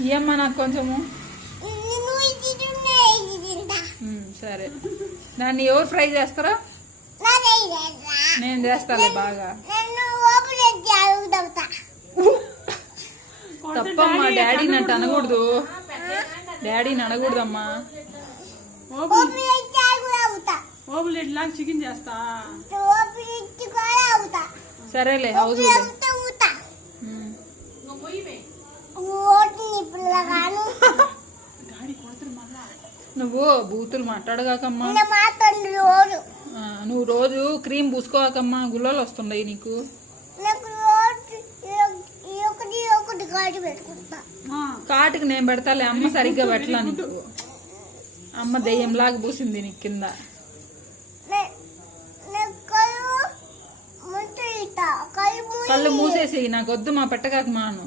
ఇయ్యమ్మా నాకు కొంచెము. సరే, దాన్ని ఎవరు ఫ్రై చేస్తారా? నేను చేస్తాలే బాగా. తప్పమ్మా, డాడీని అంటే అనకూడదు. డాడీని అనకూడదమ్మా. చికెన్ చేస్తా. సరేలే, అవుదు. నువ్వు బూతులు మాట్లాడగాకమ్మా. నువ్వు రోజు క్రీమ్ పూసుకోవాకమ్మా, గుల్లలు వస్తుండయి నీకు. కాటుకు నేను పెడతాలే, అమ్మ సరిగ్గా పెట్టలా నీకు. అమ్మ దెయ్యంలాగా పూసింది నీకు కింద. కళ్ళు మూసేసి, నాకు వద్దు మా పెట్టగాక మాను.